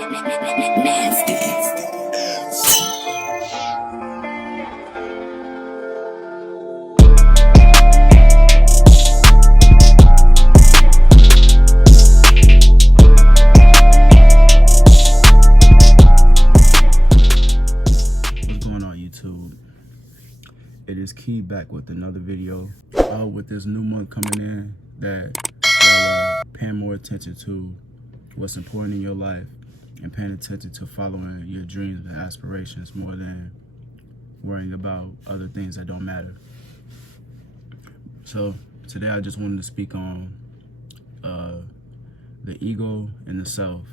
It is Key back with another video. With this new month coming in, that paying more attention to what's important in your life and paying attention to following your dreams and aspirations more than worrying about other things that don't matter. So today I just wanted to speak on the ego and the self.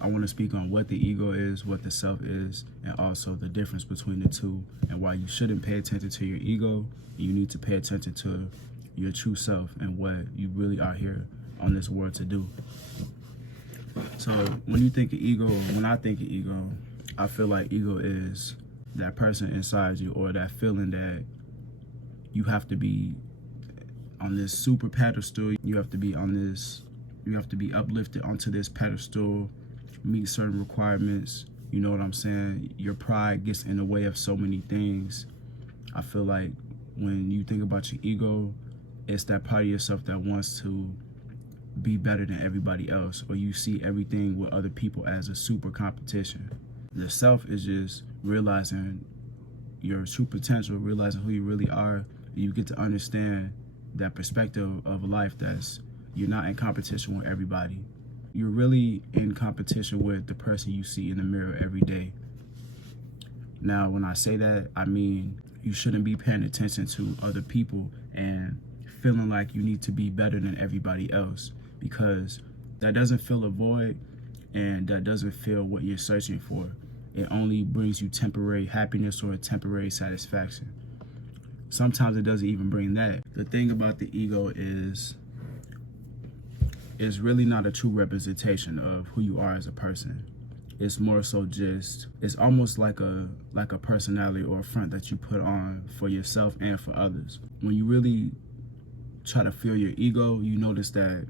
I want to speak on what the ego is, what the self is, and also the difference between the two, and why you shouldn't pay attention to your ego. You need to pay attention to your true self and what you really are here on this world to do. So when you think of ego, when I think of ego, I feel like ego is that person inside you, or that feeling that you have to be on this super pedestal. You have to be uplifted onto this pedestal, meet certain requirements. You know what I'm saying? Your pride gets in the way of so many things. I feel like when you think about your ego, it's that part of yourself that wants to be better than everybody else, or you see everything with other people as a super competition. The self is just realizing your true potential, realizing who you really are. You get to understand that perspective of life, that's you're not in competition with everybody. You're really in competition with the person you see in the mirror every day. Now, when I say that, I mean you shouldn't be paying attention to other people and feeling like you need to be better than everybody else, because that doesn't fill a void and that doesn't fill what you're searching for. It only brings you temporary happiness or a temporary satisfaction. Sometimes it doesn't even bring that. The thing about the ego is it's really not a true representation of who you are as a person. It's more so just, it's almost like a personality or a front that you put on for yourself and for others. When you really try to feel your ego, you notice that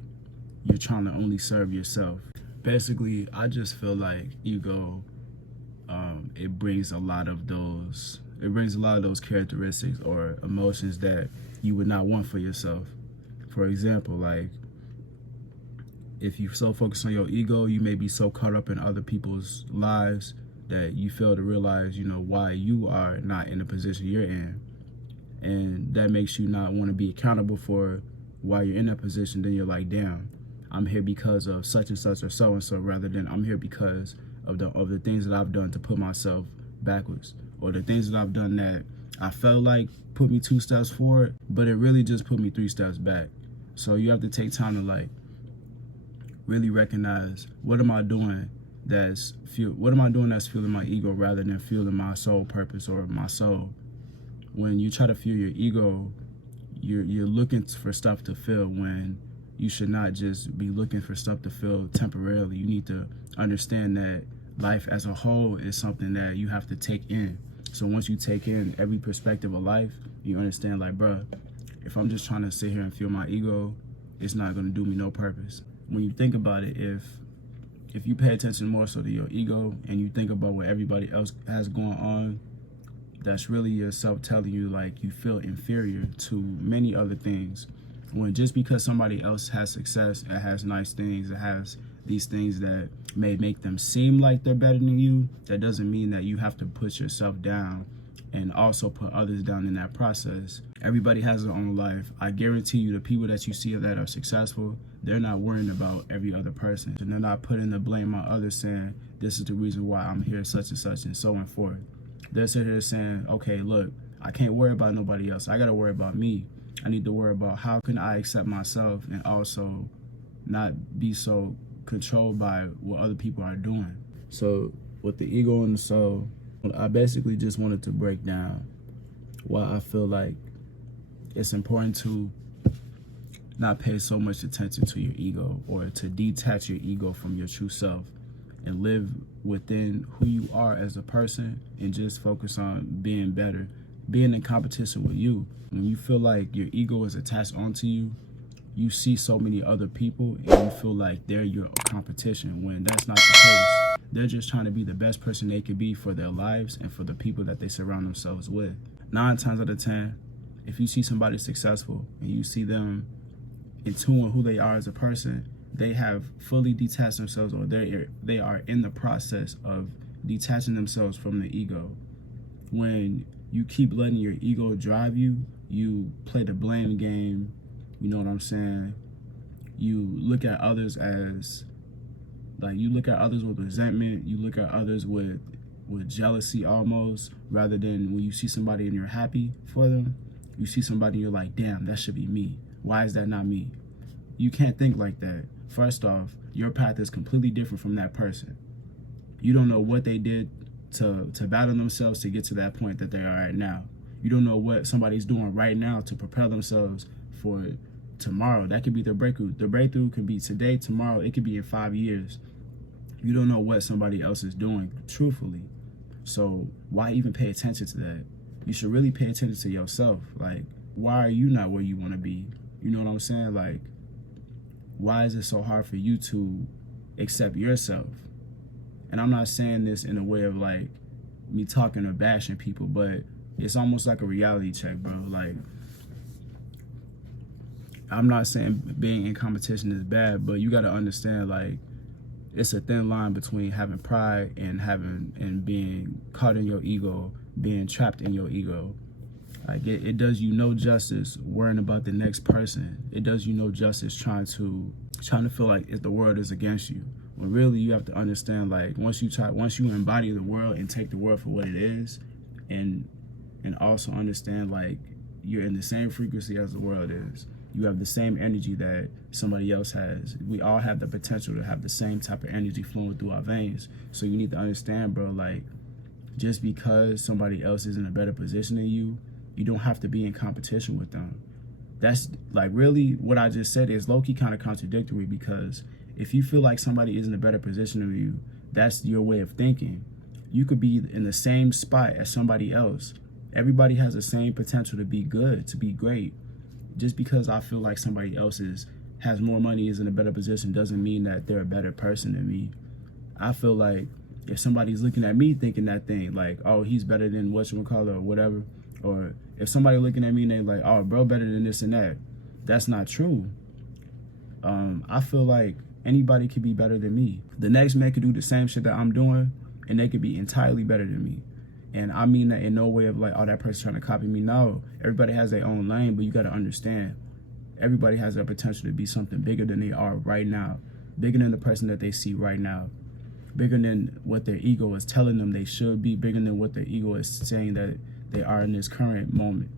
you're trying to only serve yourself. Basically, I just feel like ego, it brings a lot of those characteristics or emotions that you would not want for yourself. For example, like, if you're so focused on your ego, you may be so caught up in other people's lives that you fail to realize, why you are not in the position you're in. And that makes you not want to be accountable for why you're in that position. Then you're like, damn, I'm here because of such and such or so-and-so, rather than I'm here because of the things that I've done to put myself backwards, or the things that I've done that I felt like put me 2 steps forward, but it really just put me 3 steps back. So you have to take time to really recognize, what am I doing that's fueling my ego rather than fueling my soul purpose or my soul. When you try to fuel your ego, you're looking for stuff to fill, when you should not just be looking for stuff to fill temporarily. You need to understand that life as a whole is something that you have to take in. So once you take in every perspective of life, you understand, like, bruh, if I'm just trying to sit here and fuel my ego, it's not going to do me no purpose. When you think about it, if you pay attention more so to your ego and you think about what everybody else has going on, that's really yourself telling you, like, you feel inferior to many other things. When just because somebody else has success, it has nice things, it has these things that may make them seem like they're better than you, that doesn't mean that you have to put yourself down and also put others down in that process. Everybody has their own life. I guarantee you, the people that you see that are successful, they're not worrying about every other person. And they're not putting the blame on others, saying, this is the reason why I'm here, such and such, and so on forth. They're sitting here saying, okay, look, I can't worry about nobody else. I gotta worry about me. I need to worry about how can I accept myself and also not be so controlled by what other people are doing. So with the ego and the soul, I basically just wanted to break down why I feel like it's important to not pay so much attention to your ego, or to detach your ego from your true self and live within who you are as a person, and just focus on being better, being in competition with you. When you feel like your ego is attached onto you, you see so many other people and you feel like they're your competition, when that's not the case. They're just trying to be the best person they could be for their lives and for the people that they surround themselves with. 9 times out of 10, if you see somebody successful and you see them in tune with who they are as a person, they have fully detached themselves, or they are in the process of detaching themselves from the ego. When you keep letting your ego drive you, you play the blame game, you know what I'm saying? You look at others as, like, you look at others with resentment, you look at others with jealousy almost, rather than when you see somebody and you're happy for them, you see somebody and you're like, damn, that should be me. Why is that not me? You can't think like that. First off, your path is completely different from that person. You don't know what they did to battle themselves to get to that point that they are at now. You don't know what somebody's doing right now to prepare themselves for tomorrow. That could be their breakthrough. The breakthrough could be today, tomorrow. It could be in 5 years. You don't know what somebody else is doing, truthfully. So why even pay attention to that? You should really pay attention to yourself. Like, why are you not where you want to be? You know what I'm saying? Like, why is it so hard for you to accept yourself? And I'm not saying this in a way of like me talking or bashing people, but it's almost like a reality check, bro. Like, I'm not saying being in competition is bad, but you got to understand, like, it's a thin line between having pride and being caught in your ego, being trapped in your ego. Like, it does you no justice worrying about the next person. It does you no justice trying to feel like if the world is against you. When really you have to understand, like, once you embody the world and take the world for what it is, and also understand, like, you're in the same frequency as the world is. You have the same energy that somebody else has. We all have the potential to have the same type of energy flowing through our veins. So you need to understand, bro, like, just because somebody else is in a better position than you, you don't have to be in competition with them. That's, like, really what I just said is low-key kind of contradictory, because if you feel like somebody is in a better position than you, that's your way of thinking. You could be in the same spot as somebody else. Everybody has the same potential to be good, to be great. Just because I feel like somebody else has more money, is in a better position, doesn't mean that they're a better person than me. I feel like if somebody's looking at me thinking that thing, like, oh, he's better than whatchamacallit or whatever, or if somebody looking at me and they're like, oh, bro, better than this and that, that's not true. I feel like anybody could be better than me. The next man could do the same shit that I'm doing, and they could be entirely better than me. And I mean that in no way of like, oh, that person's trying to copy me. No, everybody has their own lane, but you got to understand, everybody has the potential to be something bigger than they are right now, bigger than the person that they see right now, bigger than what their ego is telling them they should be, bigger than what their ego is saying that they are in this current moment.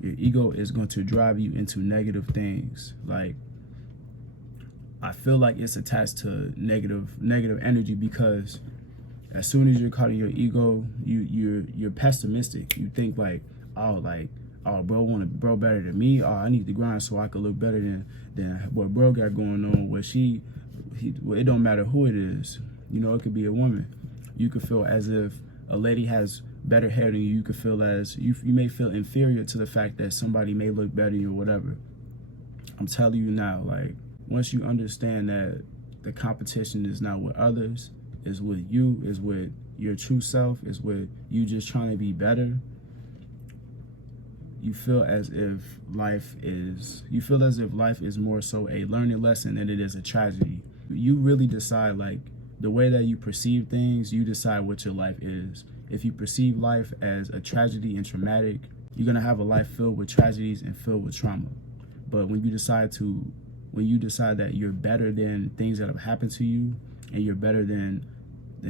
Your ego is going to drive you into negative things. Like, I feel like it's attached to negative energy, because as soon as you're caught in your ego, you're pessimistic. You think like, oh, bro better than me. Oh, I need to grind so I could look better than what bro got going on. Well, it don't matter who it is. You know, it could be a woman. You could feel as if a lady has better hair than you. You could feel as you may feel inferior to the fact that somebody may look better than you or whatever. I'm telling you now, like, once you understand that the competition is not with others, is with you, is with your true self, is with you just trying to be better, you feel as if life is more so a learning lesson than it is a tragedy. You really decide, like, the way that you perceive things, you decide what your life is. If you perceive life as a tragedy and traumatic, you're gonna have a life filled with tragedies and filled with trauma. But when you decide that you're better than things that have happened to you, and you're better than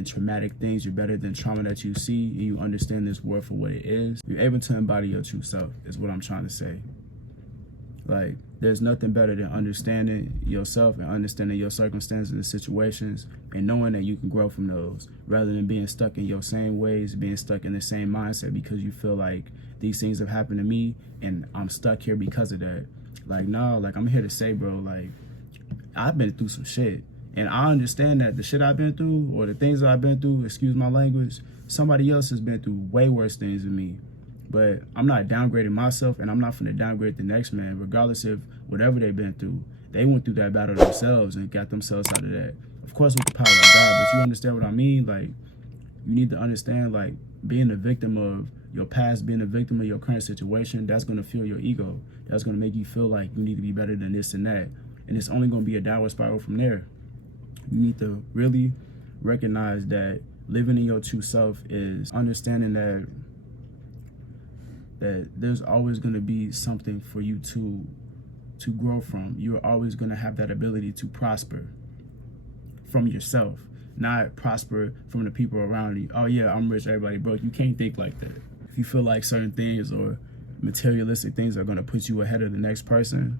traumatic things, you're better than trauma that you see, and you understand this world for what it is, you're able to embody your true self, is what I'm trying to say. Like, there's nothing better than understanding yourself and understanding your circumstances and situations, and knowing that you can grow from those, rather than being stuck in your same ways, being stuck in the same mindset because you feel like these things have happened to me and I'm stuck here because of that. Like, no, like, I'm here to say, bro, like, I've been through some shit. And I understand that the shit I've been through, or the things that I've been through, excuse my language, somebody else has been through way worse things than me. But I'm not downgrading myself, and I'm not finna downgrade the next man, regardless of whatever they've been through. They went through that battle themselves and got themselves out of that. of course with the power of God, but you understand what I mean? Like, you need to understand, like, being a victim of your past, being a victim of your current situation, that's going to fuel your ego. That's going to make you feel like you need to be better than this and that. And it's only going to be a downward spiral from there. You need to really recognize that living in your true self is understanding that there's always going to be something for you to grow from. You're always going to have that ability to prosper from yourself, not prosper from the people around you. Oh yeah, I'm rich, everybody broke. You can't think like that. If you feel like certain things or materialistic things are going to put you ahead of the next person,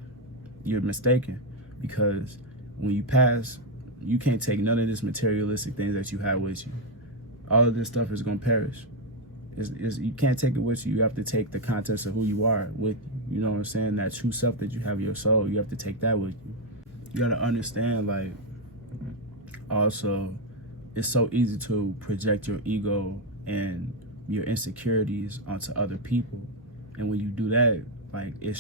you're mistaken. Because when you pass, you can't take none of this materialistic things that you have with you. All of this stuff is going to perish. You can't take it with you. You have to take the contents of who you are with you. You know what I'm saying? That true self that you have, your soul, you have to take that with you. You got to understand, like, also, it's so easy to project your ego and your insecurities onto other people. And when you do that, like, it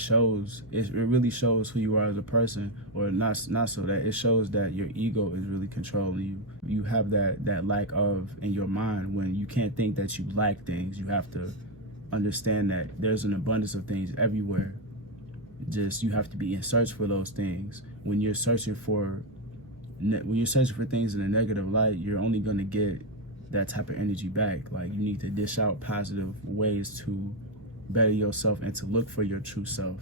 really shows who you are as a person, or not so that it shows that your ego is really controlling you. You have that lack of in your mind when you can't think that you lack things. You have to understand that there's an abundance of things everywhere. Just, you have to be in search for those things. When you're searching for things in a negative light, you're only going to get that type of energy back. Like, you need to dish out positive ways to better yourself and to look for your true self.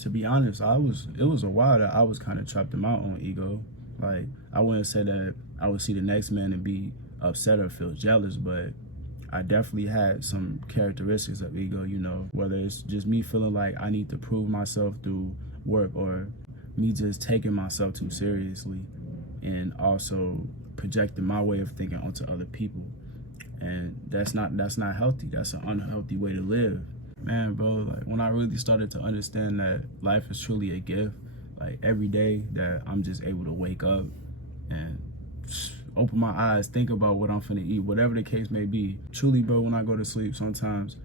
To be honest, it was a while that I was kind of trapped in my own ego. Like, I wouldn't say that I would see the next man and be upset or feel jealous, but I definitely had some characteristics of ego, you know, whether it's just me feeling like I need to prove myself through work, or me just taking myself too seriously and also projecting my way of thinking onto other people. And that's not healthy. That's an unhealthy way to live. Man, bro, like, when I really started to understand that life is truly a gift, like, every day that I'm just able to wake up and open my eyes, think about what I'm finna eat, whatever the case may be. Truly, bro, when I go to sleep, sometimes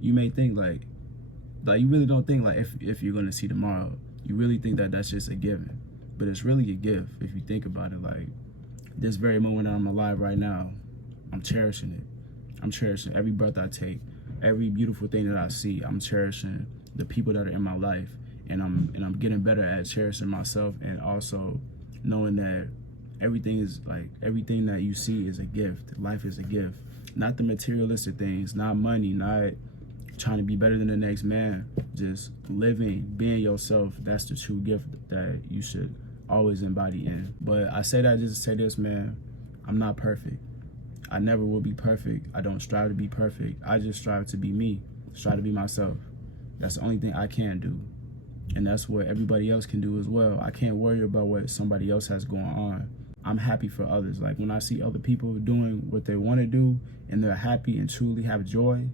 you may think like you really don't think like if you're gonna see tomorrow. You really think that that's just a given, but it's really a gift if you think about it. Like, this very moment that I'm alive right now, I'm cherishing it. I'm cherishing every breath I take, every beautiful thing that I see. I'm cherishing the people that are in my life, and I'm getting better at cherishing myself, and also knowing that everything that you see is a gift. Life is a gift. Not the materialistic things, not money, not trying to be better than the next man. Just living, being yourself, that's the true gift that you should always embody in. But I say that just to say this, man, I'm not perfect. I never will be perfect. I don't strive to be perfect. I just strive to be me, strive to be myself. That's the only thing I can do. And that's what everybody else can do as well. I can't worry about what somebody else has going on. I'm happy for others. Like, when I see other people doing what they want to do and they're happy and truly have joy,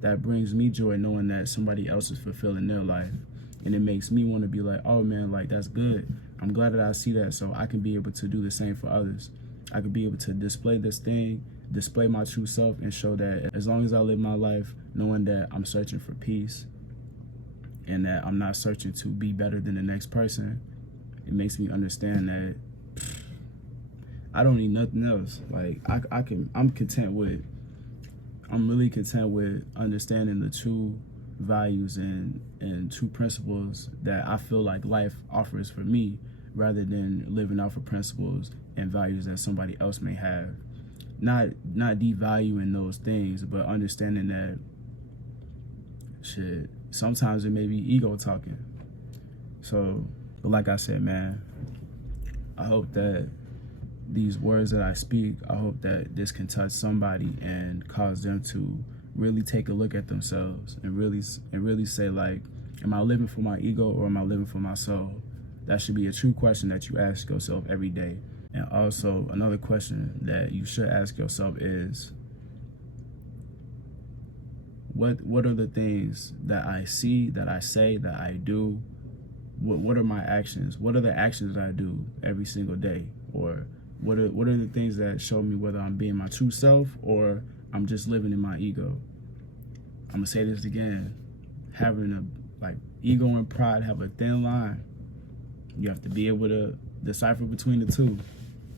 that brings me joy, knowing that somebody else is fulfilling their life. And it makes me want to be like, oh man, like, that's good. I'm glad that I see that, so I can be able to do the same for others. I could be able to display this thing, display my true self, and show that as long as I live my life knowing that I'm searching for peace and that I'm not searching to be better than the next person, it makes me understand that I don't need nothing else. Like, I'm really content with understanding the true values and true principles that I feel like life offers for me, rather than living off of principles and values that somebody else may have. Not devaluing those things, but understanding that shit, sometimes it may be ego talking. So, but like I said, man, I hope that these words that I speak, I hope that this can touch somebody and cause them to really take a look at themselves and really say, like, am I living for my ego or am I living for my soul? That should be a true question that you ask yourself every day. And also, another question that you should ask yourself is, what are the things that I see, that I say, that I do? What are my actions? What are the actions that I do every single day? Or what are the things that show me whether I'm being my true self or I'm just living in my ego? I'm gonna say this again. Having ego and pride have a thin line. You have to be able to decipher between the two.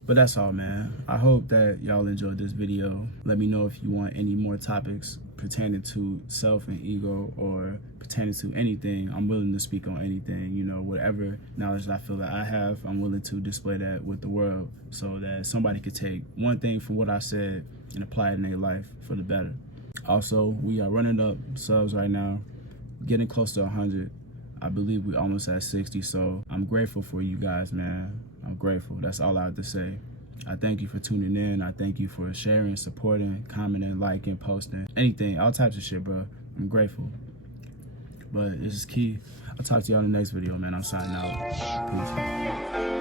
But that's all, man. I hope that y'all enjoyed this video. Let me know if you want any more topics pertaining to self and ego, or pertaining to anything. I'm willing to speak on anything, you know, whatever knowledge I feel that I have, I'm willing to display that with the world so that somebody could take one thing from what I said and apply it in their life for the better. Also, we are running up subs right now, getting close to 100. I believe we almost at 60, so I'm grateful for you guys, man. I'm grateful. That's all I have to say. I thank you for tuning in. I thank you for sharing, supporting, commenting, liking, posting, anything, all types of shit, bro. I'm grateful. But this is key. I'll talk to y'all in the next video, man. I'm signing out. Peace.